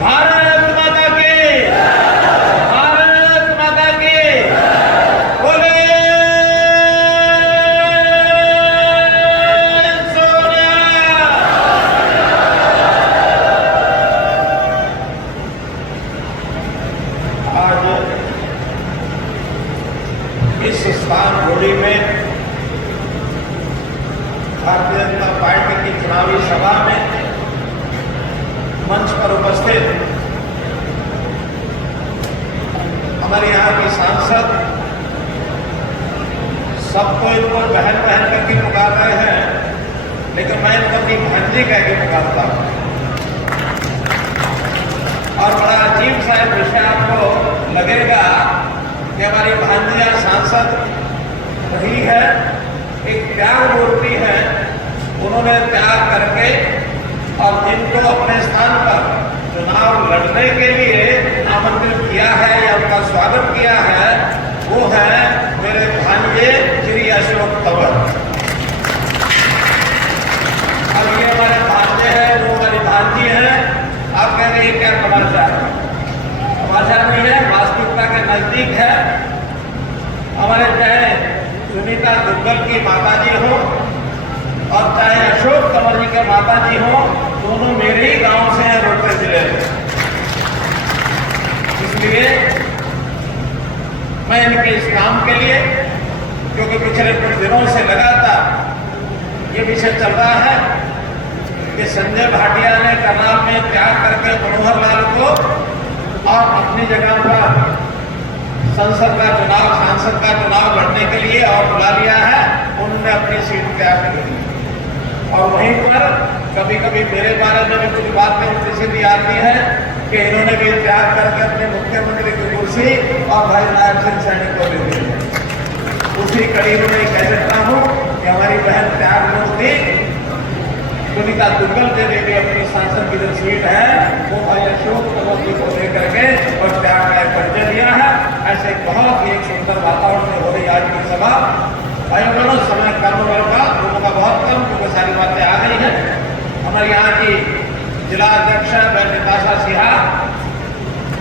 भारत माता की, भारत माता की बोले सोनिया। आज इस स्थान होली में भारतीय जनता पार्टी की चुनावी सभा में मंच पर उपस्थित हमारे यहाँ की सांसद सबको इनको बहन बहन करके पुकार रहे हैं, लेकिन मैं इनको अपनी भांजी कह के पुकारता हूँ। और बड़ा अजीब सा विषय आपको लगेगा कि हमारी भांजिया सांसद रही है, एक त्याग मूर्ति है। उन्होंने त्याग करके और जिनको अपने स्थान पर चुनाव लड़ने के लिए आमंत्रित किया है या उनका स्वागत किया है, वो है मेरे भांजे श्री अशोक तंवर। अब ये हमारे भांजे हैं, वो हमारी भांजी है। आप कह रहे हैं क्या तमाशा है? तमाशा नहीं है, वास्तविकता के नजदीक है। हमारे चाहे सुनीता दुग्गल की माताजी हो और चाहे अशोक तंवर जी के माताजी हो, दोनों मेरे ही गांव से हैं, रोहतक जिले में। इसलिए मैं इनके इस काम के लिए, क्योंकि पिछले कुछ दिनों से लगातार ये विषय चल रहा है कि संजय भाटिया ने करनाल में त्याग करके मनोहर लाल को और अपनी जगह पर सांसद का चुनाव लड़ने के लिए और बुला लिया है। उन्होंने अपनी सीट त्याग की और वहीं पर कभी कभी मेरे बारे में भी कुछ बातें उनकी सीधी आती है कि इन्होंने भी त्याग करके अपने मुख्यमंत्री की कुर्सी और भाई नायब सिंह सैनी को भी दी है। उसी कड़ी में मैं कह सकता हूँ कि हमारी बहन त्याग मूर्ति सुनीता दुग्गल जी ने भी अपनी सांसद की जो सीट है वो भाई अशोक तंवर जी को लेकर के और त्याग का परिचय दिया है। ऐसे बहुत ही एक सुंदर वातावरण में हो रही आज की सभा। भाई बहनों, समय कम होगा, लोगों का बहुत कम, क्योंकि सारी बातें आ गई हैं। हमारे यहाँ की जिला अध्यक्ष बहन निताशा सिहा,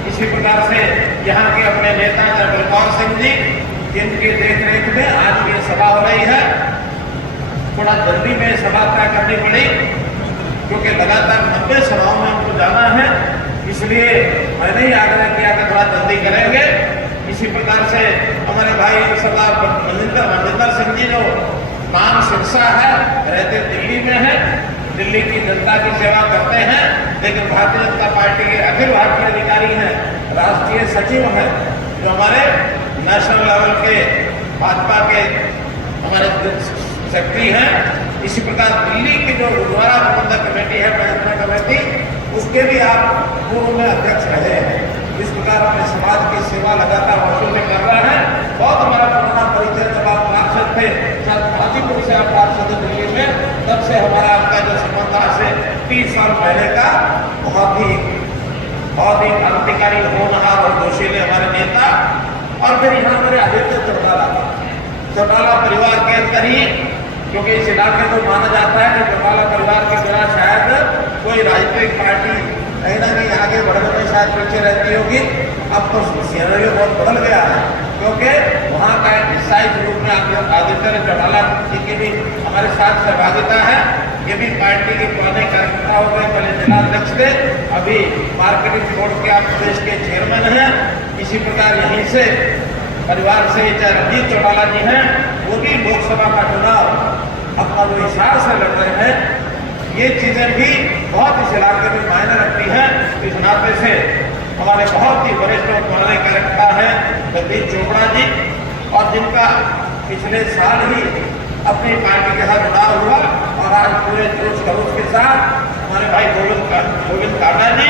इसी प्रकार से यहाँ के अपने नेता बलकौर सिंह जी, जिनकी देखरेख में आज की सभा हो रही है। थोड़ा जल्दी में सभा तय करनी पड़ी क्योंकि लगातार 90 सभाओं में हमको जाना है, इसलिए मैंने ही आग्रह किया कि थोड़ा जल्दी करेंगे। इसी प्रकार से हमारे भाई सरदार मनजिंदर सिंह जी, जो नाम सिरसा है, रहते दिल्ली में है, दिल्ली की जनता की सेवा करते हैं, लेकिन भारतीय जनता पार्टी के अखिल भारतीय अधिकारी हैं, राष्ट्रीय सचिव हैं, जो हमारे नेशनल लेवल के भाजपा के हमारे सेक्रेटरी हैं। इसी प्रकार दिल्ली की जो गुरुद्वारा प्रबंधक कमेटी है, मैनेजमेंट कमेटी, उसके भी आप पूर्व में अध्यक्ष रहे हैं। इस प्रकार अपने समाज की सेवा लगातार वर्षों से कर रहे हैं। बहुत हमारा पुराना परिचय, जब आप पार्षद थे, शायद हाजीपुर से आप पार्षद दिल्ली में, तब से हमारा आपका जो संबंध आज से 30 साल पहले का, बहुत ही क्रांतिकारी होनहार और जोशीले हमारे नेता। और फिर यहाँ हमारे आदित्य चौटाला परिवार के अंदर ही, क्योंकि इस इलाके को माना जाता है कि चौटाला परिवार के बिना शायद कोई राजनीतिक पार्टी कहीं ना कहीं आगे बढ़ने में शायद पीछे रहती होगी। अब तो सिनेरियो बहुत बदल गया है, क्योंकि वहाँ का एक हिस्सा इस रूप में आदित्य चौटाला जी की भी हमारे साथ सहभागिता है। ये भी पार्टी के पुराने कार्यकर्ता हो गए, पहले जिला अध्यक्ष थे, अभी मार्केटिंग बोर्ड के आप प्रदेश के चेयरमैन हैं। इसी प्रकार यहीं से परिवार से चाहे रंजीत चौटाला जी हैं, वो भी लोकसभा का चुनाव अपना जो हिसाब से लड़ रहे हैं। ये चीजें भी बहुत इस इलाके में मायने रखती हैं। इस नाते से हमारे बहुत ही वरिष्ठ और पुराने कार्यकर्ता हैं जगदीश चोपड़ा जी, और जिनका पिछले साल ही अपनी पार्टी के साथ जुड़ाव हुआ, और आज पूरे जोश खरोश के साथ हमारे भाई गोविंद कांडा जी,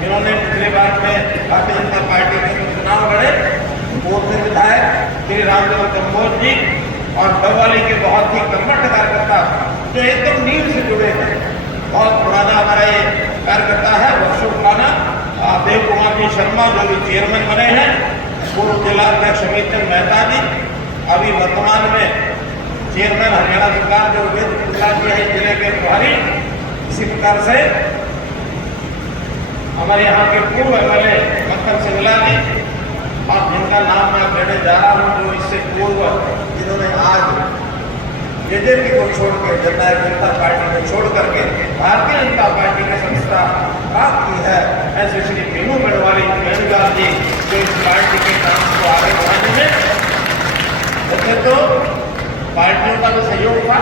जिन्होंने पिछले बार में भारतीय जनता पार्टी के चुनाव लड़े, पूर्व विधायक श्री रामदेव कम्बोज जी, और बवाली के बहुत ही कर्मठ कार्यकर्ता जो एकदम नींव से जुड़े हैं। बहुत पुराना हमारा ये कार्यकर्ता है, वर्षों पुराना, देव कुमार जी शर्मा, जो भी चेयरमैन बने हैं, पूर्व जिला अध्यक्ष अमित चंद मेहता जी, अभी वर्तमान में चेयरमैन हरियाणा सरकार जो वेद है जिले के प्रभारी। इसी प्रकार से हमारे यहाँ के पूर्व एमएलए मक्खन सिंगला जी, और जिनका नाम मैं लेने जा रहा हूँ, जो इससे पूर्व जिन्होंने आज बीजेपी को छोड़कर, जनता पार्टी को छोड़ करके भारतीय जनता पार्टी की संस्था प्राप्त की है, ऐसे श्री मीनू मेघवाल जी, जो इस पार्टी के काम को आगे बढ़ाने में वैसे तो पार्टियों का तो सहयोग था,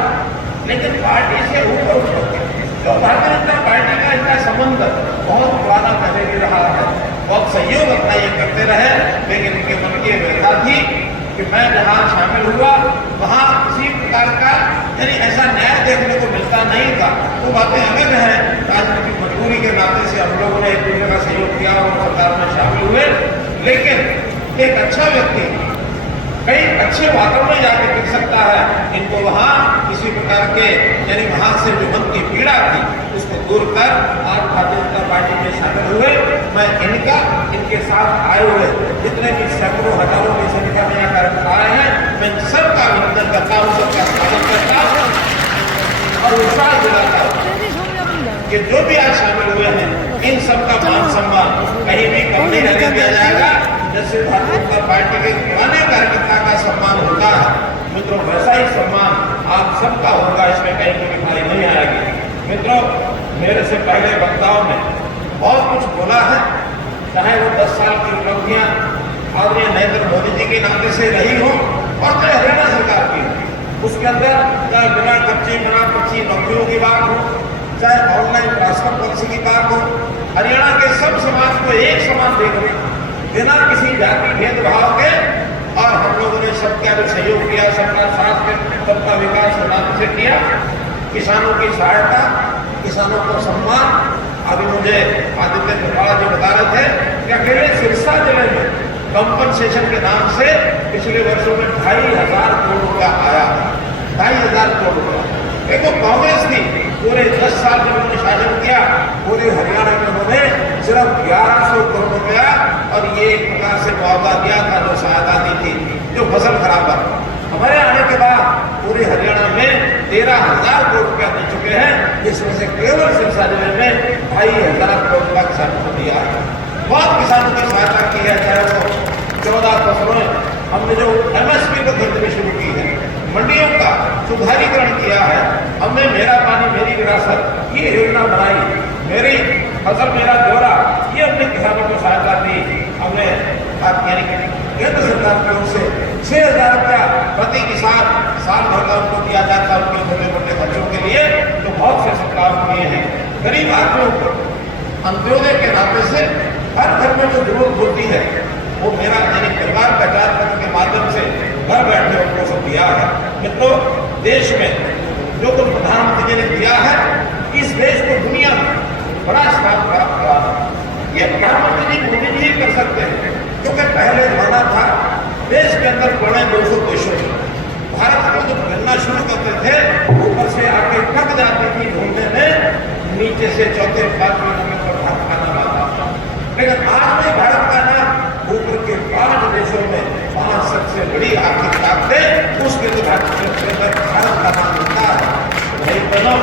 लेकिन पार्टी से ऊपर उठ तो भारतीय जनता पार्टी का इनका संबंध बहुत पुराना पहले भी रहा है, बहुत सहयोग अपना ये करते रहे, लेकिन इनके मन की व्यथा थी कि मैं जहाँ शामिल हुआ वहाँ किसी प्रकार का यानी ऐसा न्याय देखने को मिलता नहीं था। वो बातें अलग है, राजनीतिक मजबूरी के नाते से हम लोगों ने एक दूसरे का सहयोग किया और सरकार में शामिल हुए, लेकिन एक अच्छा व्यक्ति कई अच्छे वातावरण में जाकर टिक सकता है। इनको वहाँ किसी प्रकार के यानी वहाँ से जो मन की पीड़ा थी उसको दूर कर आज भारतीय जनता पार्टी में शामिल हुए। मैं इनके साथ आए हुए जितने भी सैकड़ों हजारों की संख्या में यहाँ कार्यकर्ता आए हैं, मैं सबका अभिनंदन करता हूँ, सबका स्वागत करता हूँ और विश्वास दिलाता हूँ कि जो भी आज शामिल हुए हैं इन सबका मान सम्मान कहीं भी कम नहीं रहने दिया जाएगा। जैसे भारतीय जनता पार्टी के पुराने कार्यकर्ता का सम्मान होता है, मित्रों वैसा ही सम्मान आप सबका होगा, इसमें कहीं कोई बीमारी नहीं आएगी। मित्रों, मेरे से पहले वक्ताओं ने बहुत कुछ बोला है, चाहे वो 10 साल की उपलब्धियां आदरणीय नरेंद्र मोदी जी के नाते से रही हो और चाहे हरियाणा सरकार की हो, उसके अंदर चाहे बिना कच्ची नौकरियों की बात हो, चाहे ऑनलाइन ट्रांसफर पॉलिसी की बात हो, हरियाणा के सब समाज को एक समान देखने बिना किसी जाति भेदभाव के, और हम लोगों ने सबका जो सहयोग किया, सबका साथ में सबका विकास नाते से किया, किसानों की सहायता, किसानों को सम्मान। अभी मुझे आदित्य त्रिपाठी जी बता रहे थे कि अकेले सिरसा जिले में कंपनसेशन के नाम से पिछले वर्षों में 2,500 करोड़ रुपया आया, 2,500 करोड़ रुपया। देखो कांग्रेस थी, पूरे 10 साल जब उन्होंने शासन किया, पूरे हरियाणा में उन्होंने सिर्फ 1,100 करोड़ रुपया और ये एक प्रकार से मुआवजा दिया था, जो सहायता दी थी जो फसल खराब है। हमारे आने के बाद पूरे हरियाणा में 13,000 करोड़ रुपया दे चुके हैं, जिसमें से केवल सिरसा जिले में 2,500 करोड़ रुपया किसानों को दिया है। बहुत किसानों की सहायता की है, चाहे वो 14 फसलों हमने जो MSP को खरीदनी शुरू की है, मंडियों का सुधारीकरण किया है, हमने मेरा पानी मेरी विरासत ये योजना बनाई, मेरी फसल मेरा ब्यौरा, ये अपने किसानों को सहायता दी। हमने यानी केंद्र सरकार की ओर से 6,000 रुपया प्रति किसान साल भर का उनको दिया जाता है उनके छोटे मोटे खर्चों के लिए, तो बहुत से सरकार किए हैं। गरीब आदमियों को अंत्योदय के नाते से हर घर में जो जरूरत होती है वो मेरा यानी परिवार पहचान पत्र के माध्यम से घर बैठे उनको सब दिया है। मित्रों, देश में जो कुछ प्रधानमंत्री जी ने दिया है, इस देश को दुनिया में बड़ा स्थान प्राप्त हुआ है। ये प्रधानमंत्री जी मोदी जी कर सकते हैं, क्योंकि पहले जमाना था देश के अंदर 200 देशों में भारत को जब गिनना शुरू करते थे, ऊपर से आके थक जाती थी ढूंढने में, नीचे से चौथे 5वें नंबर पर भारत का नाम आता था। लेकिन आज में भारत का नाम ऊपर के 5 देशों में 5 सबसे बड़ी आर्थिक ताकतें, उसके अंदर भारत का नाम मिलता है। भाई बहनों,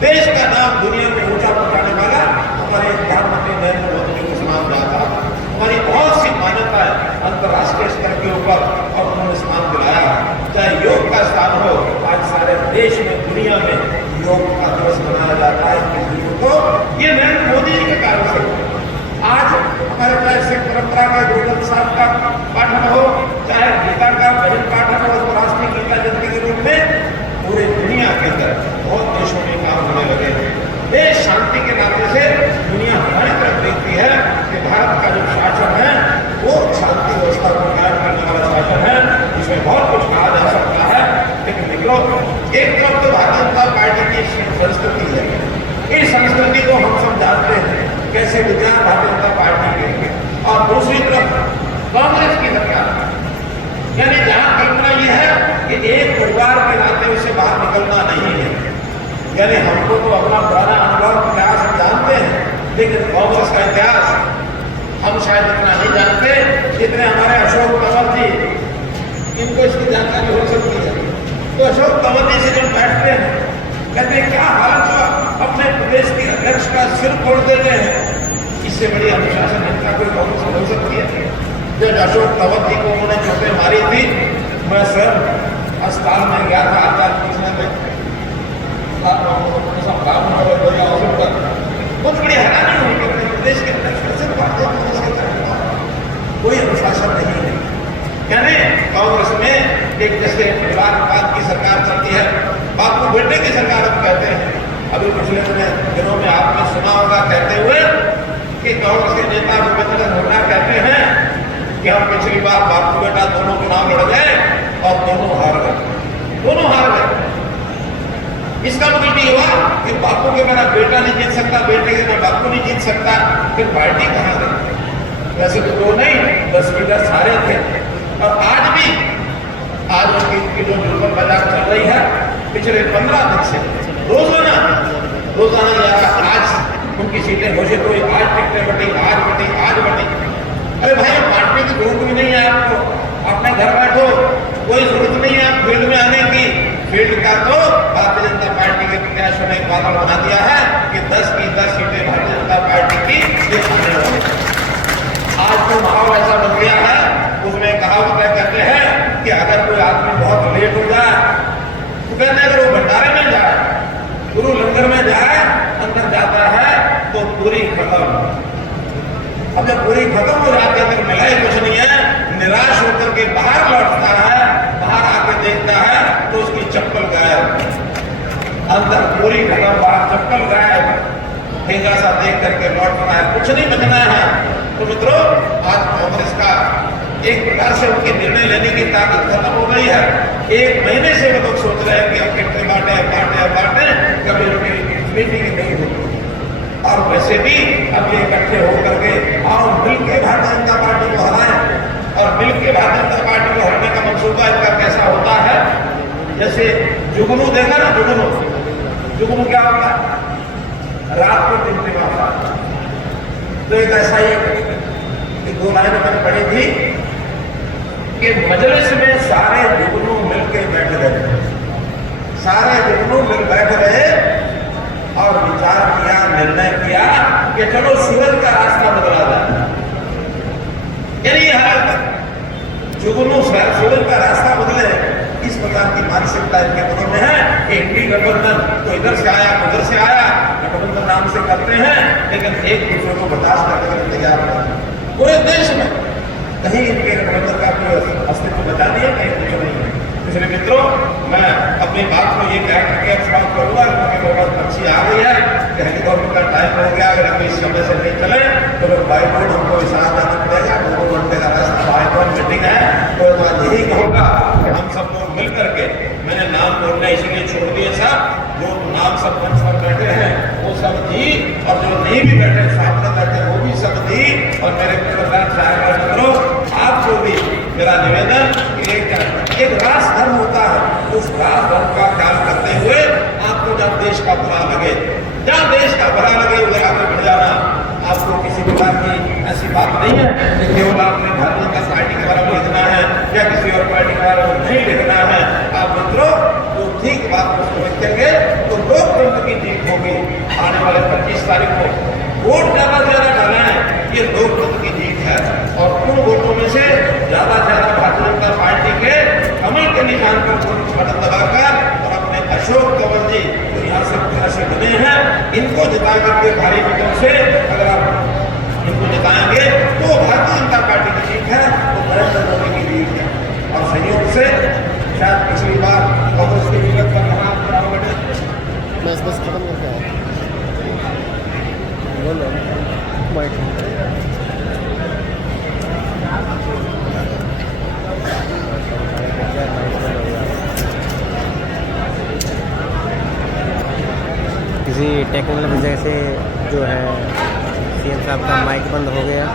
देश का नाम दुनिया में ऊंचा पहुंचाने वाला हमारे प्रधानमंत्री नरेंद्र मोदी जी को समान जाता है। हमारी बहुत सी मान्यता है अंतर्राष्ट्रीय स्तर के ऊपर और उन्होंने स्थान दिलाया, चाहे योग का स्थान हो, आज सारे देश में दुनिया में योग का दिवस मनाया जाता है। तो ये नरेंद्र मोदी जी के कारण से आज हमारे चाहे सिख परंपरा का गुरुग्रंथ साहब का पाठन हो, चाहे गीता का भजन पाठन हो, राष्ट्रीय गीता जयंती के रूप में पूरे दुनिया के अंदर बहुत देशों में काम होने लगे हैं। देश शांति के नाते से दुनिया हमारी तरफ देखती है कि भारत का जो शासन है वो शांति व्यवस्था को कायम करने वाला शासन है, इसमें बहुत कुछ कहा जा सकता है। लेकिन मित्रों, एक तरफ तो भारतीय जनता पार्टी की संस्कृति है, इस संस्कृति को हम सब जानते हैं कैसे विचार भारतीय जनता पार्टी के, और दूसरी तरफ कांग्रेस की सरकार, यानी जहां कल्पना यह है कि एक परिवार के नाते उसे बाहर निकलना नहीं है। यानी हमको तो अपना पुराना अनुभव इतिहास हम जानते हैं, लेकिन कांग्रेस का इतिहास हम शायद इतना नहीं जानते जितने हमारे अशोक तंवर जी, इनको इसकी जानकारी हो सकती है। तो अशोक तंवर जी से जब बैठते हैं, कहते हैं क्या हालत हुआ, अपने प्रदेश के अध्यक्ष का सिर फोड़ देते हैं, इससे बड़ी अनुशासनहीनता कोई कांग्रेस हो सकती है? जब अशोक तंवर जी को उन्होंने चोटें मारी थी, मैं सर अस्पताल में गया था हालचाल पूछने में, बहुत बड़ी हैरानी हुई कि प्रदेश के अंदर फिर से भारतीय कांग्रेस के तरफ कोई अनुशासन नहीं है। यानी कांग्रेस में एक जैसे विवादवाद की सरकार चलती है, बाप को बेटे की सरकार हम कहते हैं। अभी पिछले दिनों में आपने सुना होगा कहते हुए कि कांग्रेस के नेता गोविंद मुन्ना कहते हैं कि हम पिछली बार बापू बेटा दोनों चुनाव लड़ गए और दोनों हार गए। इसका मतलब ये हुआ कि बापू के मेरा बेटा नहीं जीत सकता, बेटे के मेरा बापू नहीं जीत सकता, फिर पार्टी कहां गई? वैसे तो दो नहीं 10 लीडर सारे थे। और आज उनकी जो जुल्म बाजार चल रही है पिछले 15 दिन से रोजाना आज उनकी सीटें घोषित हुई, आज टिकटें बटी। अरे भाई बांटने की जरूरत भी नहीं है आपको, अपने घर बैठो, कोई जरूरत नहीं है फील्ड में आने की। फील्ड का तो भारतीय जनता पार्टी के प्रत्याशियों ने वादा बना दिया है कि 10 की 10 सीटें भारतीय जनता पार्टी की आने वाली। आज तो माहौल ऐसा बन गया है, उसमें कहावत क्या कहते हैं कि अगर कोई आदमी बहुत लेट हो जाए तो कहते हैं अगर वो भंडारे में जाए, गुरु लंगर में जाए, अंदर जाता है तो पूरी खत्म। अब जब पूरी खत्म हो जाती है, अगर मिला ही कुछ नहीं है, निराश होकर के बाहर लौटता है, बाहर आके देखता है तो उसकी चप्पल गायब, अंदर पूरी खत्म, बाहर चप्पल गायब, ठेंगा सा देख करके लौटना है, कुछ नहीं बचना है। तो मित्रों, आज कांग्रेस का एक प्रकार से उनके निर्णय लेने की ताकत खत्म हो गई है। 1 महीने से वो लोग सोच रहे हैं कि अब कितने बांटे, कभी उनकी मीटिंग नहीं होती। और वैसे भी अब ये इकट्ठे होकर के आओ मिलकर भारतीय जनता पार्टी को हराएं, और मिलकर भारतीय जनता पार्टी को हराने का मंसूबा इनका कैसा होता है? जैसे जुगनू देखा ना, जुगनू क्या होता है? रात को टिमटिमाता। तो एक ऐसा ही 2 लाइन मैंने पढ़ी थी कि मजलिस में सारे जुगनू मिलकर बैठ रहे, और विचार किया, निर्णय किया कि चलो सूरज का रास्ता बदला जाए। यानी जुगनू सूरज का रास्ता बदले, इस प्रकार की मानसिकता इनके मनों में है कि इंडी गठबंधन तो इधर से आया, उधर से आया, गठबंधन नाम से करते हैं, लेकिन एक दूसरे को बर्दाश्त करने तैयार नहीं। पूरे देश में कहीं इनके गठबंधन का कोई अस्तित्व बचा दिया, कहीं कुछ नहीं है। इसलिए मित्रों, मैं अपनी बात को ये कह करके समाप्त करूंगा, क्योंकि बहुत अच्छी आ रही है कि हेलीकॉप्टर का टाइम हो गया। अगर हम इस समय से नहीं चले तो फिर बाई रोड हमको इशारा जाना पड़ेगा, 2 घंटे का रास्ता, बाई रोड मीटिंग है। तो बात यही कहूँगा कि हम सब लोग मिल करके, मैंने नाम बोलना इसलिए छोड़ दिए साहब, जो नाम सब मंच पर बैठे हैं वो सब दी, और जो नहीं भी बैठे सामने बैठे वो भी सब दी। और मेरे मित्रों, आपको भी मेरा निवेदन कि एक राष्ट्र धर्म होता है, उस राष्ट्र धर्म का ख्याल करते हुए आपको जब देश का बुरा लगे, जहाँ देश का बुरा लगे उधर आगे बढ़ जाना। आपको किसी प्रकार की ऐसी बात नहीं है कि केवल आपने भारतीय जनता पार्टी के बारे में लिखना है या किसी और पार्टी के बारे में नहीं लिखना है। आप मित्रों तो ठीक बात को लिखेंगे तो लोकतंत्र की जीत होगी। आने वाले 25 तारीख को वोट ज्यादा से ज्यादा डालना है, ये लोकतंत्र की जीत है। और उन वोटों में से ज्यादा से ज्यादा भारतीय जनता पार्टी के कमल के निशान पर बटन दबाकर और अपने अशोक तंवर जी जो यहाँ से बने हैं, इनको जिता करके भारी मतों से अगर आप इनको जिताएंगे तो भारतीय जनता पार्टी की जीत है, तो नरेंद्र मोदी की जीत है। और संयोग से शायद पिछली बार कांग्रेस की विगत पर बस खत्म करते हैं। किसी टेक्निकल वजह से जो है CM साहब का माइक बंद हो गया।